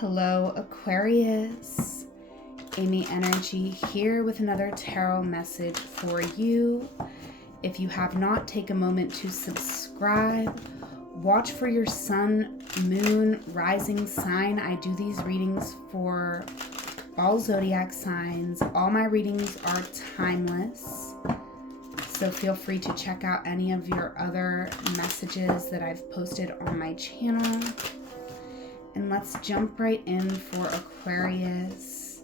Hello, Aquarius. Amy Energy here with another tarot message for you. If you have not, take a moment to subscribe. Watch for your sun, moon, rising sign. I do these readings for all zodiac signs. All my readings are timeless. So feel free to check out any of your other messages that I've posted on my channel. And let's jump right in for Aquarius.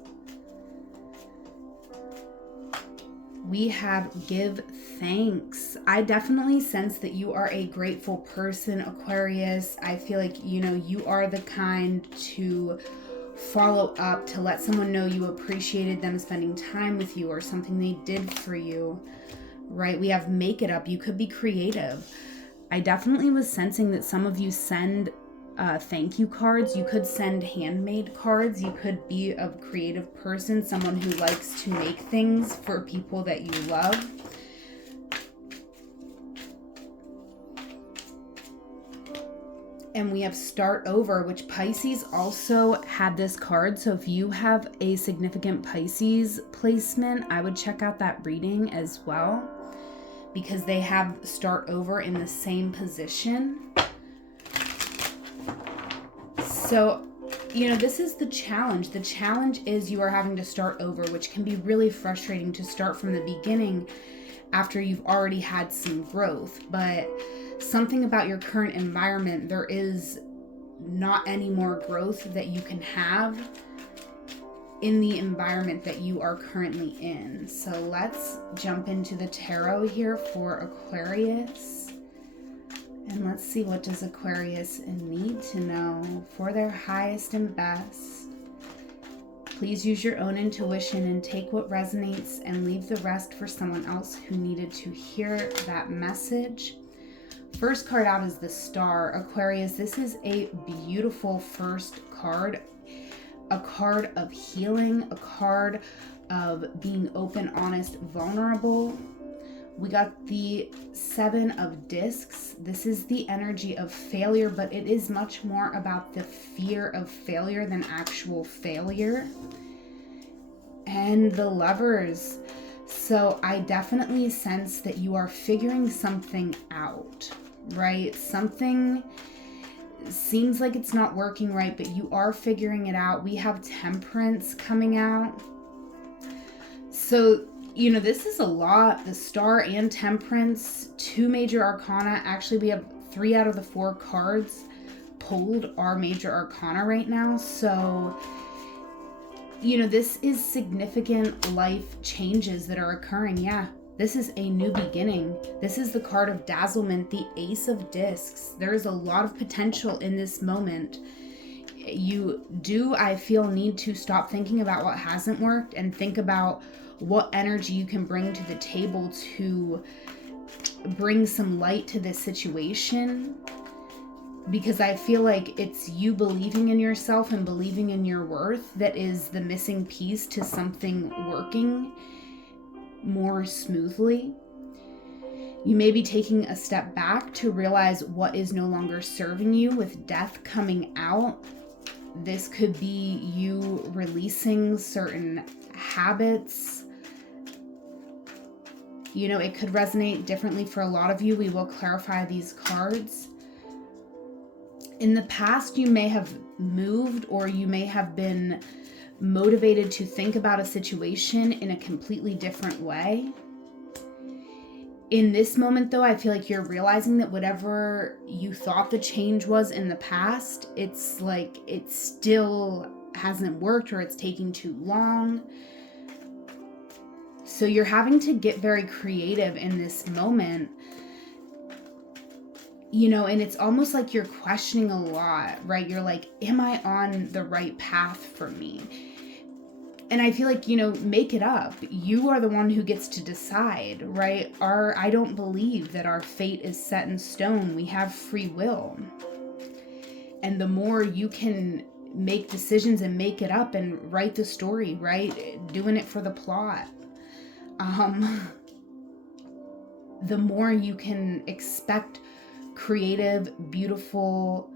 We have give thanks. I definitely sense that you are a grateful person, Aquarius. I feel like, you are the kind to follow up, to let someone know you appreciated them spending time with you or something they did for you, right? We have make it up. You could be creative. I definitely was sensing that some of you send thank you cards. You could send handmade cards. You could be a creative person, someone who likes to make things for people that you love. And we have start over, which Pisces also had this card. So if you have a significant Pisces placement, I would check out that reading as well, because they have start over in the same position. So, this is the challenge. The challenge is you are having to start over, which can be really frustrating to start from the beginning after you've already had some growth. But something about your current environment, there is not any more growth that you can have in the environment that you are currently in. So let's jump into the tarot here for Aquarius. And let's see, what does Aquarius need to know for their highest and best. Please use your own intuition and take what resonates and leave the rest for someone else who needed to hear that message. First card out is the Star. Aquarius, this is a beautiful first card. A card of healing, a card of being open, honest, vulnerable. We got the Seven of Discs. This is the energy of failure, but it is much more about the fear of failure than actual failure. And the Lovers. So I definitely sense that you are figuring something out, right? Something seems like it's not working right, but you are figuring it out. We have Temperance coming out. So this is a lot. The Star and Temperance, two major arcana. Actually, we have 3 out of the 4 cards pulled are major arcana right now. So, this is significant life changes that are occurring. Yeah, this is a new beginning. This is the card of dazzlement, the Ace of Discs. There is a lot of potential in this moment. You do, I feel, need to stop thinking about what hasn't worked and think about what energy you can bring to the table to bring some light to this situation. Because I feel like it's you believing in yourself and believing in your worth that is the missing piece to something working more smoothly. You may be taking a step back to realize what is no longer serving you with Death coming out. This could be you releasing certain habits. It could resonate differently for a lot of you. We will clarify these cards. In the past, you may have moved, or you may have been motivated to think about a situation in a completely different way. In this moment, though, I feel like you're realizing that whatever you thought the change was in the past, it's like it still hasn't worked, or it's taking too long. So you're having to get very creative in this moment, and it's almost like you're questioning a lot, right? You're like, am I on the right path for me? And I feel like, make it up. You are the one who gets to decide, right? I don't believe that our fate is set in stone. We have free will. And the more you can make decisions and make it up and write the story, right? Doing it for the plot. The more you can expect creative, beautiful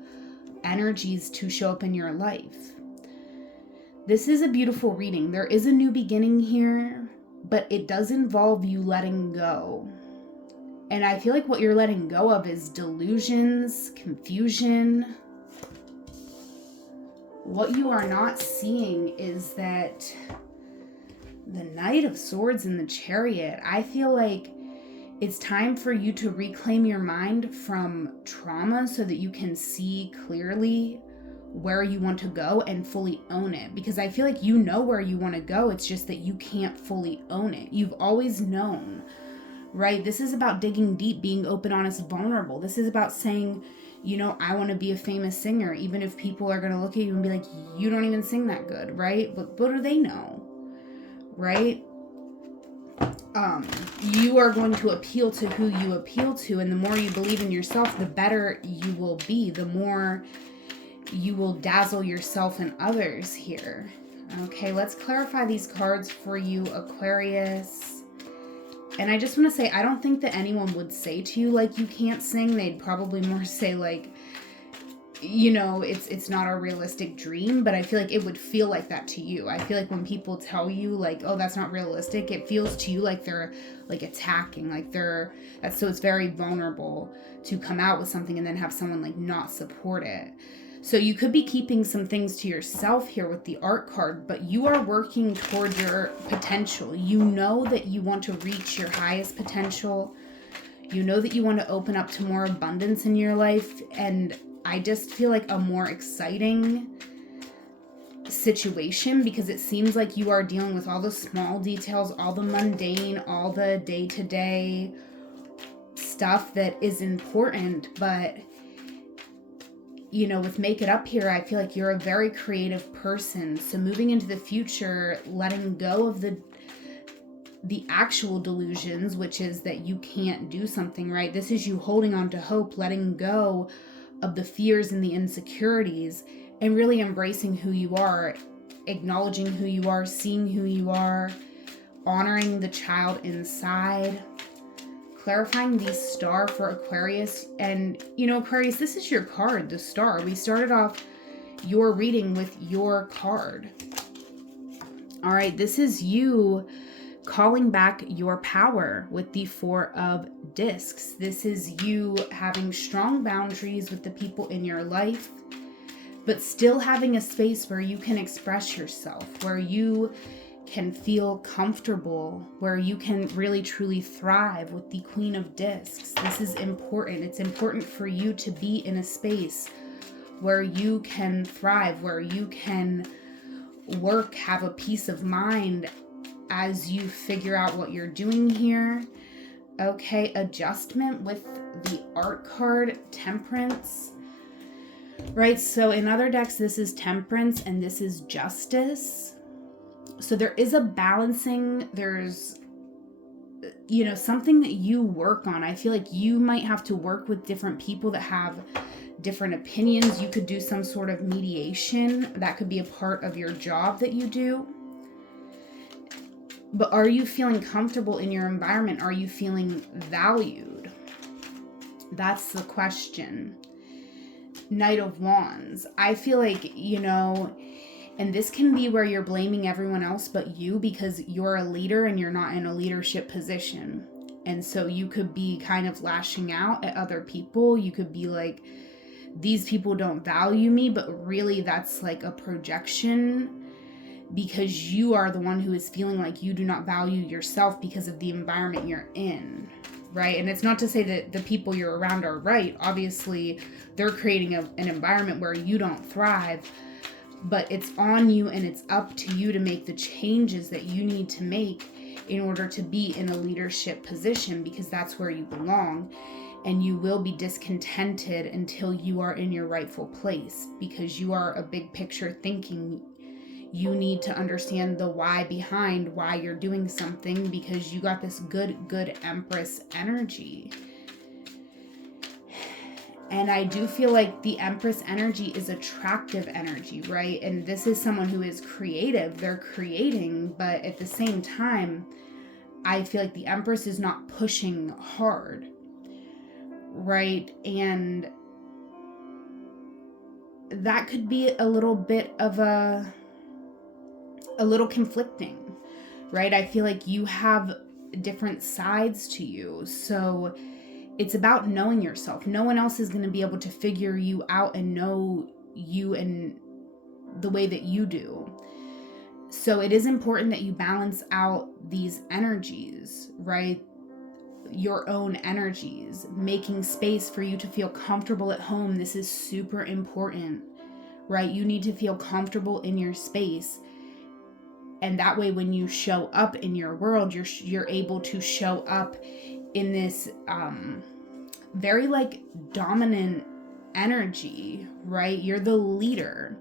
energies to show up in your life. This is a beautiful reading. There is a new beginning here, but it does involve you letting go. And I feel like what you're letting go of is delusions, confusion. What you are not seeing is that the Knight of Swords and the Chariot, I feel like it's time for you to reclaim your mind from trauma so that you can see clearly where you want to go and fully own it. Because I feel like you know where you want to go. It's just that you can't fully own it. You've always known, right? This is about digging deep, being open, honest, vulnerable. This is about saying, you know, I want to be a famous singer, even if people are going to look at you and be like, you don't even sing that good, right? But what do they know, right? You are going to appeal to who you appeal to, and the more you believe in yourself, the better you will be, the more you will dazzle yourself and others here. Okay, let's clarify these cards for you, Aquarius. And I just want to say, I don't think that anyone would say to you like you can't sing. They'd probably more say like, you know, it's not a realistic dream, but I feel like it would feel like that to you. I feel like when people tell you like, oh, that's not realistic, it feels to you like they're like attacking, like so it's very vulnerable to come out with something and then have someone like not support it. So you could be keeping some things to yourself here with the art card, but you are working toward your potential. You know that you want to reach your highest potential. You know that you want to open up to more abundance in your life, and I just feel like a more exciting situation, because it seems like you are dealing with all the small details, all the mundane, all the day-to-day stuff that is important. But, you know, with Make It Up here, I feel like you're a very creative person. So moving into the future, letting go of the actual delusions, which is that you can't do something, right? This is you holding on to hope, letting go of the fears and the insecurities, and really embracing who you are, acknowledging who you are, seeing who you are, honoring the child inside, clarifying the star for Aquarius. And, you know, Aquarius, this is your card, the star. We started off your reading with your card. All right, this is you calling back your power with the Four of Discs. This is you having strong boundaries with the people in your life, but still having a space where you can express yourself, where you can feel comfortable, where you can really truly thrive with the Queen of Discs. This is important. It's important for you to be in a space where you can thrive, where you can work, have a peace of mind as you figure out what you're doing here. Okay, adjustment with the art card, Temperance. Right, so in other decks, this is Temperance and this is Justice. So there is a balancing, there's, you know, something that you work on. I feel like you might have to work with different people that have different opinions. You could do some sort of mediation. That could be a part of your job that you do. But are you feeling comfortable in your environment? Are you feeling valued? That's the question. Knight of Wands. I feel like, you know, and this can be where you're blaming everyone else but you, because you're a leader and you're not in a leadership position. And so you could be kind of lashing out at other people. You could be like, these people don't value me, but really that's like a projection, because you are the one who is feeling like you do not value yourself because of the environment you're in, right? And it's not to say that the people you're around are right. Obviously, they're creating an environment where you don't thrive, but it's on you and it's up to you to make the changes that you need to make in order to be in a leadership position, because that's where you belong. And you will be discontented until you are in your rightful place, because you are a big picture thinking. You need to understand the why behind why you're doing something, because you got this good Empress energy. And I do feel like the Empress energy is attractive energy, right? And this is someone who is creative. They're creating, but at the same time, I feel like the Empress is not pushing hard, right? And that could be a little bit of a a little conflicting, right? I feel like you have different sides to you. So it's about knowing yourself. No one else is going to be able to figure you out and know you in the way that you do. So it is important that you balance out these energies, right? Your own energies, making space for you to feel comfortable at home. This is super important, right? You need to feel comfortable in your space. And that way, when you show up in your world, you're able to show up in this very like dominant energy, right? You're the leader.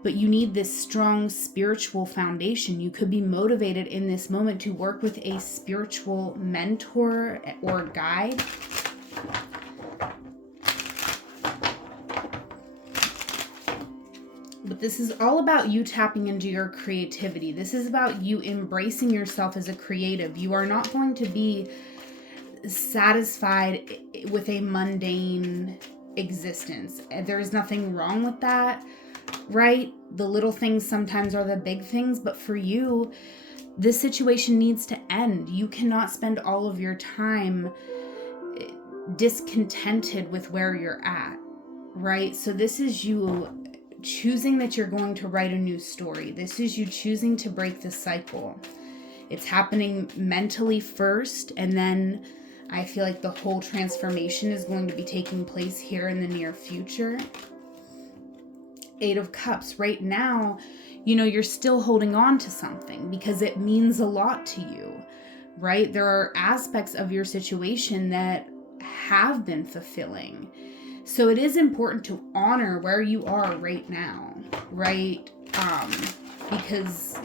But you need this strong spiritual foundation. You could be motivated in this moment to work with a spiritual mentor or guide. But this is all about you tapping into your creativity. This is about you embracing yourself as a creative. You are not going to be satisfied with a mundane existence. There's nothing wrong with that. Right? The little things sometimes are the big things, but for you, this situation needs to end. You cannot spend all of your time discontented with where you're at, right? So this is you choosing that you're going to write a new story. This is you choosing to break the cycle. It's happening mentally first, and then I feel like the whole transformation is going to be taking place here in the near future. 8 of Cups. Right now, you're still holding on to something because it means a lot to you, right? There are aspects of your situation that have been fulfilling. So it is important to honor where you are right now, right? Because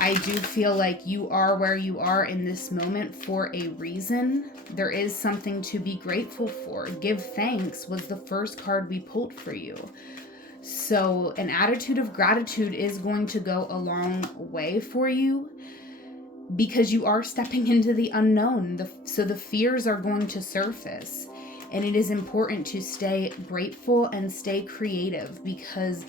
I do feel like you are where you are in this moment for a reason. There is something to be grateful for. Give thanks was the first card we pulled for you. So an attitude of gratitude is going to go a long way for you because you are stepping into the unknown. So the fears are going to surface, and it is important to stay grateful and stay creative because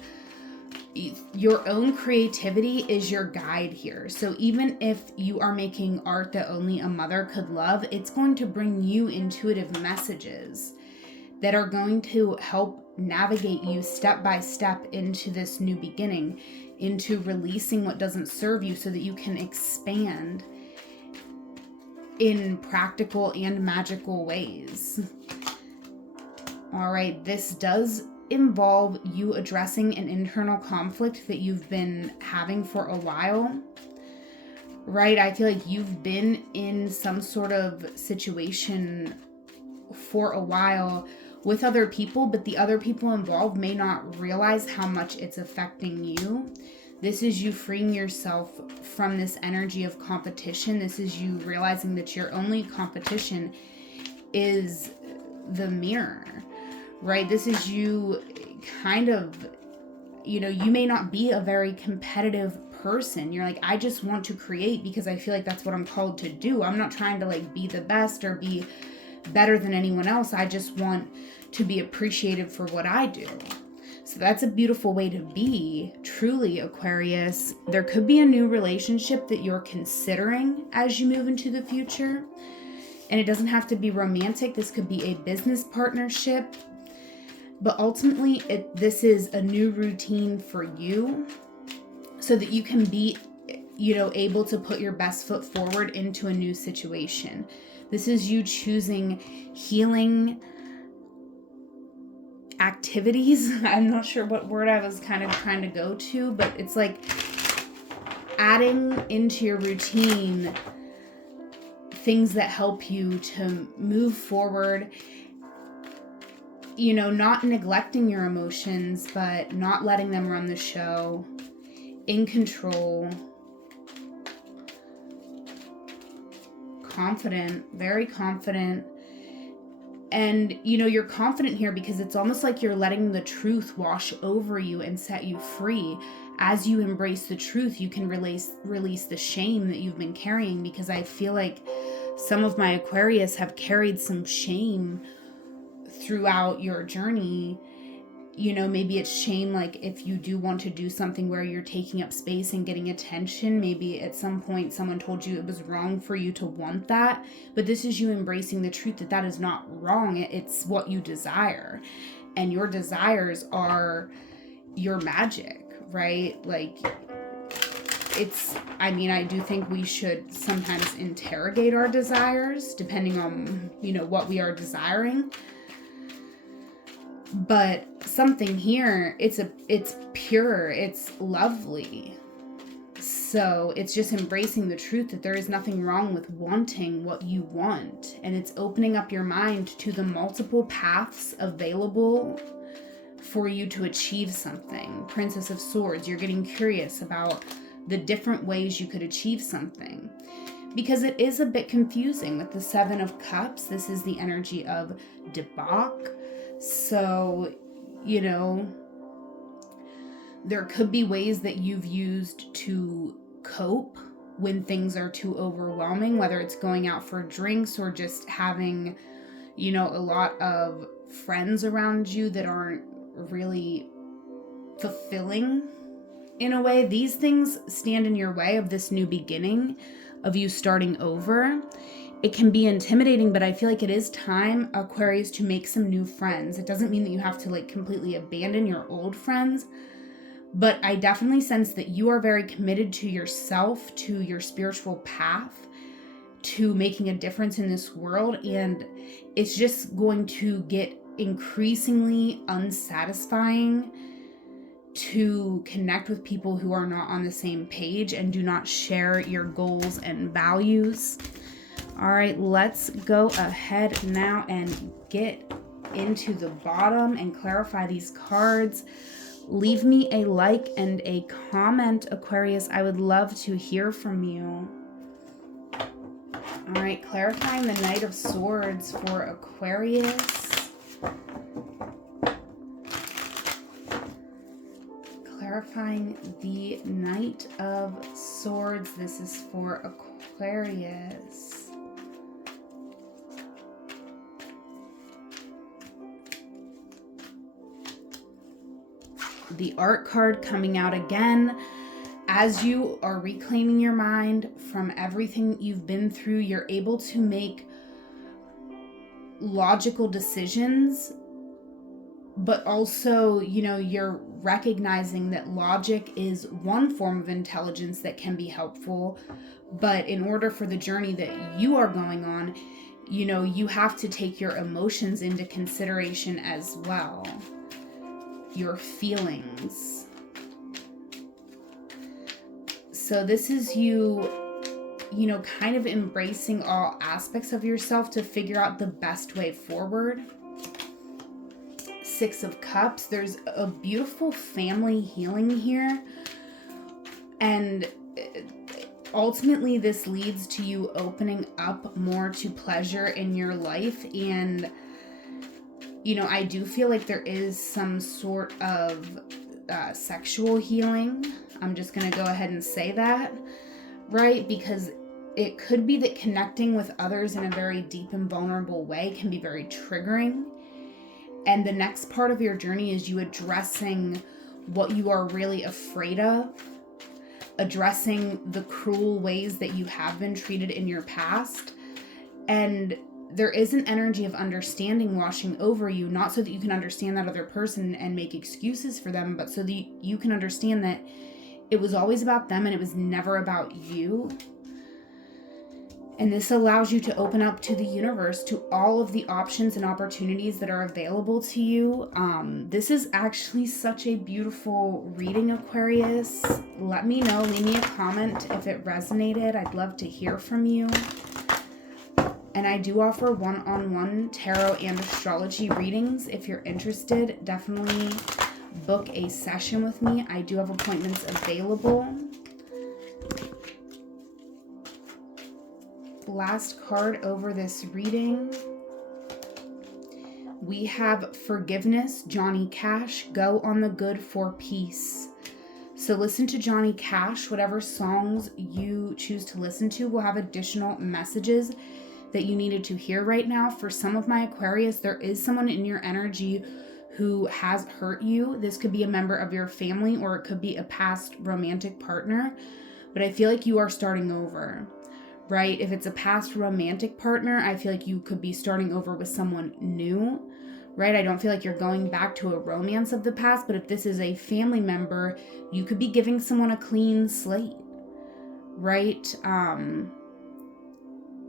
your own creativity is your guide here. So even if you are making art that only a mother could love, it's going to bring you intuitive messages that are going to help navigate you step by step into this new beginning, into releasing what doesn't serve you so that you can expand in practical and magical ways. All right, this does involve you addressing an internal conflict that you've been having for a while, right? I feel like you've been in some sort of situation for a while with other people, but the other people involved may not realize how much it's affecting you. This is you freeing yourself from this energy of competition. This is you realizing that your only competition is the mirror, right? This is you kind of, you may not be a very competitive person. You're like, I just want to create because I feel like that's what I'm called to do. I'm not trying to like be the best or be better than anyone else. I just want to be appreciated for what I do. So that's a beautiful way to be, truly, Aquarius. There could be a new relationship that you're considering as you move into the future. And it doesn't have to be romantic. This could be a business partnership. But ultimately, this is a new routine for you so that you can be, able to put your best foot forward into a new situation. This is you choosing healing activities. I'm not sure what word I was kind of trying to go to, but it's like adding into your routine things that help you to move forward, not neglecting your emotions, but not letting them run the show, in control, confident, very confident. And, you're confident here because it's almost like you're letting the truth wash over you and set you free. As you embrace the truth, you can release the shame that you've been carrying, because I feel like some of my Aquarius have carried some shame throughout your journey. maybe it's shame, like if you do want to do something where you're taking up space and getting attention, maybe at some point someone told you it was wrong for you to want that, but this is you embracing the truth that that is not wrong. It's what you desire, and your desires are your magic, right? Like, I do think we should sometimes interrogate our desires depending on, what we are desiring. But something here, it's pure, it's lovely. So it's just embracing the truth that there is nothing wrong with wanting what you want. And it's opening up your mind to the multiple paths available for you to achieve something. Princess of Swords, you're getting curious about the different ways you could achieve something. Because it is a bit confusing with the Seven of Cups. This is the energy of debauch. So, there could be ways that you've used to cope when things are too overwhelming, whether it's going out for drinks or just having, a lot of friends around you that aren't really fulfilling in a way. These things stand in your way of this new beginning, of you starting over. It can be intimidating, but I feel like it is time, Aquarius, to make some new friends. It doesn't mean that you have to completely abandon your old friends, but I definitely sense that you are very committed to yourself, to your spiritual path, to making a difference in this world, and it's just going to get increasingly unsatisfying to connect with people who are not on the same page and do not share your goals and values. All right, let's go ahead now and get into the bottom and clarify these cards. Leave me a like and a comment, Aquarius. I would love to hear from you. All right, clarifying the Knight of Swords for Aquarius. Clarifying the Knight of Swords. This is for Aquarius. The Art card coming out again. As you are reclaiming your mind from everything you've been through, you're able to make logical decisions, but also, you're recognizing that logic is one form of intelligence that can be helpful. But in order for the journey that you are going on, you have to take your emotions into consideration as well. Your feelings. So this is you, kind of embracing all aspects of yourself to figure out the best way forward. Six of Cups. There's a beautiful family healing here. And ultimately this leads to you opening up more to pleasure in your life. And I do feel like there is some sort of sexual healing. I'm just going to go ahead and say that, right? Because it could be that connecting with others in a very deep and vulnerable way can be very triggering. And the next part of your journey is you addressing what you are really afraid of, addressing the cruel ways that you have been treated in your past. And there is an energy of understanding washing over you, not so that you can understand that other person and make excuses for them, but so that you can understand that it was always about them and it was never about you. And this allows you to open up to the universe, to all of the options and opportunities that are available to you. This is actually such a beautiful reading, Aquarius. Let me know, leave me a comment if it resonated. I'd love to hear from you. And I do offer one-on-one tarot and astrology readings. If you're interested, definitely book a session with me. I do have appointments available. Last card over this reading. We have Forgiveness, Johnny Cash, Go on the Good for Peace. So listen to Johnny Cash. Whatever songs you choose to listen to will have additional messages that you needed to hear right now. For some of my Aquarius, there is someone in your energy who has hurt you. This could be a member of your family, or it could be a past romantic partner, but I feel like you are starting over, right? If it's a past romantic partner, I feel like you could be starting over with someone new, right? I don't feel like you're going back to a romance of the past, but if this is a family member, you could be giving someone a clean slate, right? And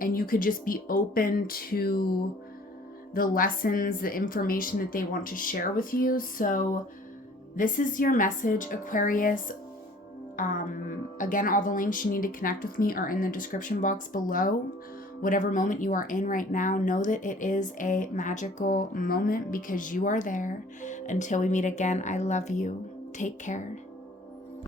you could just be open to the lessons, the information that they want to share with you. So this is your message, Aquarius. Again, all the links you need to connect with me are in the description box below. Whatever moment you are in right now, know that it is a magical moment because you are there. Until we meet again, I love you. Take care.